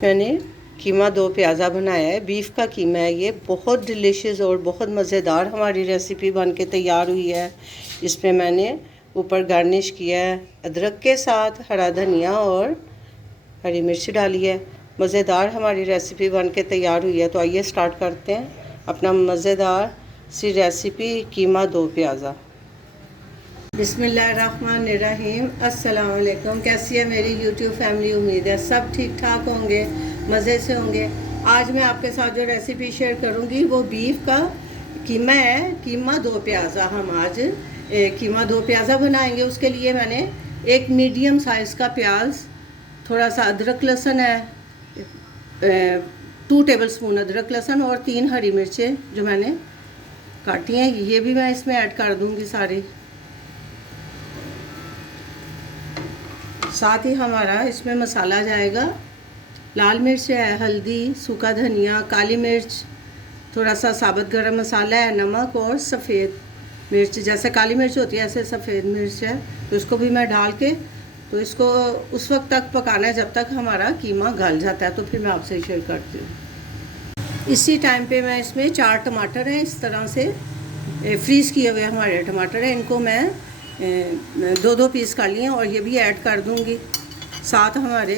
मैंने कीमा दो प्याज़ा बनाया है। बीफ का कीमा है ये, बहुत डिलीशियस और बहुत मज़ेदार हमारी रेसिपी बन के तैयार हुई है। इसमें मैंने ऊपर गार्निश किया है अदरक के साथ, हरा धनिया और हरी मिर्च डाली है। मज़ेदार हमारी रेसिपी बन के तैयार हुई है। तो आइए स्टार्ट करते हैं अपना मज़ेदार सी रेसिपी कीमा दो प्याज़ा। बिस्मिल्लाहिर्रहमानिर्रहीम। अस्सलाम वालेकुम। कैसी है मेरी यूट्यूब फैमिली? उम्मीद है सब ठीक ठाक होंगे, मज़े से होंगे। आज मैं आपके साथ जो रेसिपी शेयर करूंगी वो बीफ का कीमा है, कीमा दो प्याज़ा। हम आज कीमा दो प्याज़ा बनाएंगे। उसके लिए मैंने एक मीडियम साइज़ का प्याज, थोड़ा सा अदरक लहसुन है, 2 टेबलस्पून अदरक लहसुन और 3 हरी मिर्चें जो मैंने काटी हैं, ये भी मैं इसमें ऐड कर दूंगी सारी। साथ ही हमारा इसमें मसाला जाएगा, लाल मिर्च है, हल्दी, सूखा धनिया, काली मिर्च, थोड़ा सा साबुत गरम मसाला है, नमक और सफ़ेद मिर्च। जैसे काली मिर्च होती है ऐसे सफ़ेद मिर्च है। तो इसको भी मैं डाल के तो इसको उस वक्त तक पकाना है जब तक हमारा कीमा गल जाता है। तो फिर मैं आपसे शेयर करती हूँ। इसी टाइम पे मैं इसमें 4 टमाटर हैं, इस तरह से फ्रीज़ किए हुए हमारे टमाटर हैं। इनको मैं 2-2 पीस कर लिए और ये भी ऐड कर दूंगी। साथ हमारे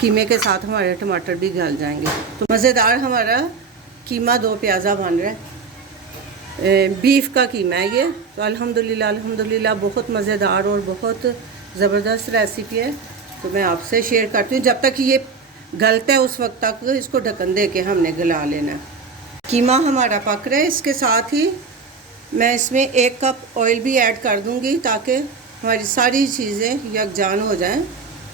कीमे के साथ हमारे टमाटर भी गल जाएंगे। तो मज़ेदार हमारा कीमा दो प्याज़ा बन रहा है। बीफ का कीमा है ये। तो अल्हम्दुलिल्लाह बहुत मज़ेदार और बहुत ज़बरदस्त रेसिपी है। तो मैं आपसे शेयर करती हूँ। जब तक ये गलता है उस वक्त तक इसको ढक्कन दे के हमने गला लेना है। कीमा हमारा पक रहा है। इसके साथ ही मैं इसमें 1 कप ऑयल भी ऐड कर दूंगी ताकि हमारी सारी चीज़ें यकजान हो जाएं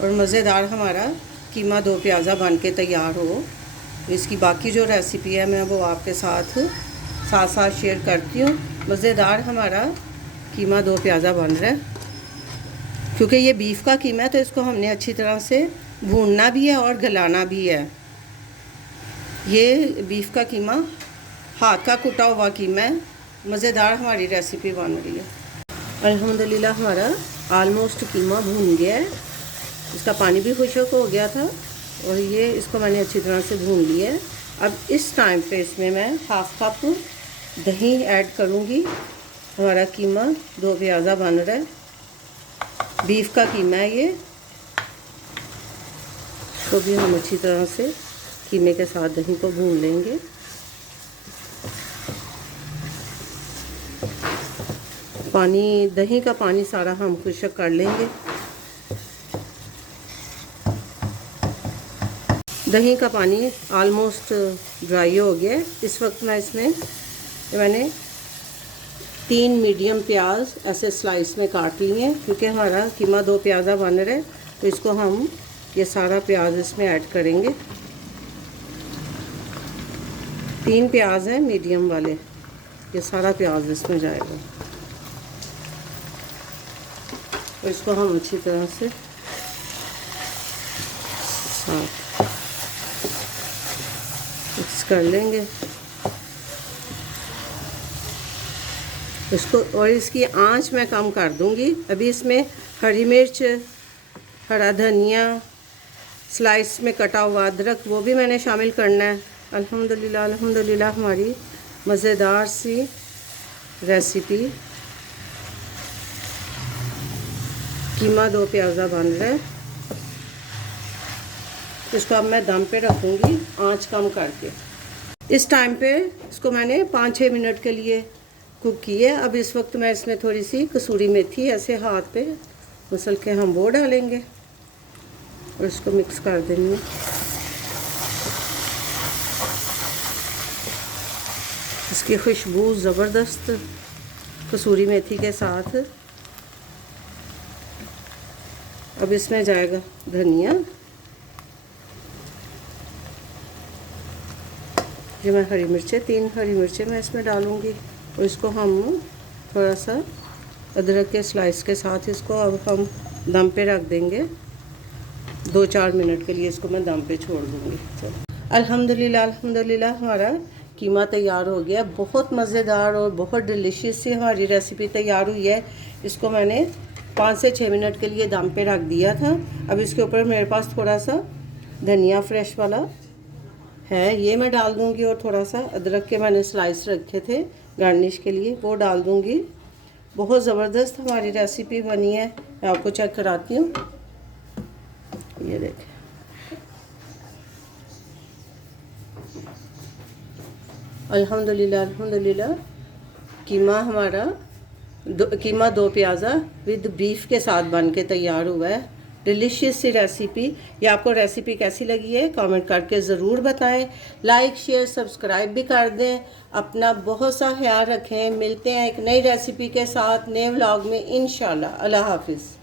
और मज़ेदार हमारा कीमा दो प्याज़ा बन के तैयार हो। इसकी बाकी जो रेसिपी है मैं वो आपके साथ साथ शेयर करती हूँ। मज़ेदार हमारा कीमा दो प्याज़ा बन रहा है। क्योंकि ये बीफ का कीमा है तो इसको हमने अच्छी तरह से भूनना भी है और गलाना भी है। ये बीफ का कीमा हाथ का कुटा हुआ कीमा है। मज़ेदार हमारी रेसिपी बन रही है। अल्हम्दुलिल्लाह हमारा आलमोस्ट कीमा भून गया है। इसका पानी भी खुश्क हो गया था और ये इसको मैंने अच्छी तरह से भून लिया है। अब इस टाइम पे इसमें मैं 1/2 कप दही ऐड करूँगी। हमारा कीमा दो प्याज़ा बन रहा है। बीफ का कीमा है ये। तो भी हम अच्छी तरह से कीमे के साथ दही को भून लेंगे। पानी, दही का पानी सारा हम खुश्क कर लेंगे। दही का पानी आलमोस्ट ड्राई हो गया। इस वक्त मैं इसमें मैंने 3 मीडियम प्याज ऐसे स्लाइस में काट लिए हैं। क्योंकि हमारा कीमा दो प्याज़ा बन रहा है तो इसको हम ये सारा प्याज इसमें ऐड करेंगे। 3 प्याज हैं मीडियम वाले, ये सारा प्याज इसमें जाएगा। और इसको हम अच्छी तरह से मिक्स कर लेंगे इसको। और इसकी आंच मैं कम कर दूंगी। अभी इसमें हरी मिर्च, हरा धनिया, स्लाइस में कटा हुआ अदरक वो भी मैंने शामिल करना है। अल्हम्दुलिल्लाह हमारी मज़ेदार सी रेसिपी कीमा दो प्याज़ा बन रहा है। इसको अब मैं दम पे रखूँगी आंच कम करके। इस टाइम पे इसको मैंने 5-6 मिनट के लिए कुक किए। अब इस वक्त मैं इसमें थोड़ी सी कसूरी मेथी ऐसे हाथ पे मसल के हम वो डालेंगे और इसको मिक्स कर देंगे। इसकी खुशबू ज़बरदस्त कसूरी मेथी के साथ। अब इसमें जाएगा धनिया, जो मैं हरी मिर्चें 3 हरी मिर्चें मैं इसमें डालूँगी। और इसको हम थोड़ा सा अदरक के स्लाइस के साथ इसको अब हम दम पे रख देंगे। 2-4 मिनट के लिए इसको मैं दम पे छोड़ दूँगी। अल्हम्दुलिल्लाह हमारा कीमा तैयार हो गया। बहुत मज़ेदार और बहुत डिलीशियस सी हमारी रेसिपी तैयार हुई है। इसको मैंने 5 से 6 मिनट के लिए दम पे रख दिया था। अब इसके ऊपर मेरे पास थोड़ा सा धनिया फ्रेश वाला है, ये मैं डाल दूँगी। और थोड़ा सा अदरक के मैंने स्लाइस रखे थे गार्निश के लिए, वो डाल दूँगी। बहुत ज़बरदस्त हमारी रेसिपी बनी है। मैं आपको चेक कराती हूँ, ये देखें। अल्हम्दुलिल्लाह अल्हम्दुलिल्लाह। कीमा हमारा कीमा 2 प्याज़ा विद बीफ के साथ बन के तैयार हुआ है। डिलीशियस सी रेसिपी। ये आपको रेसिपी कैसी लगी है कमेंट करके ज़रूर बताएं। लाइक शेयर सब्सक्राइब भी कर दें। अपना बहुत सा ख्याल रखें। मिलते हैं एक नई रेसिपी के साथ नए व्लॉग में इंशाल्लाह। अल्लाह हाफिज़।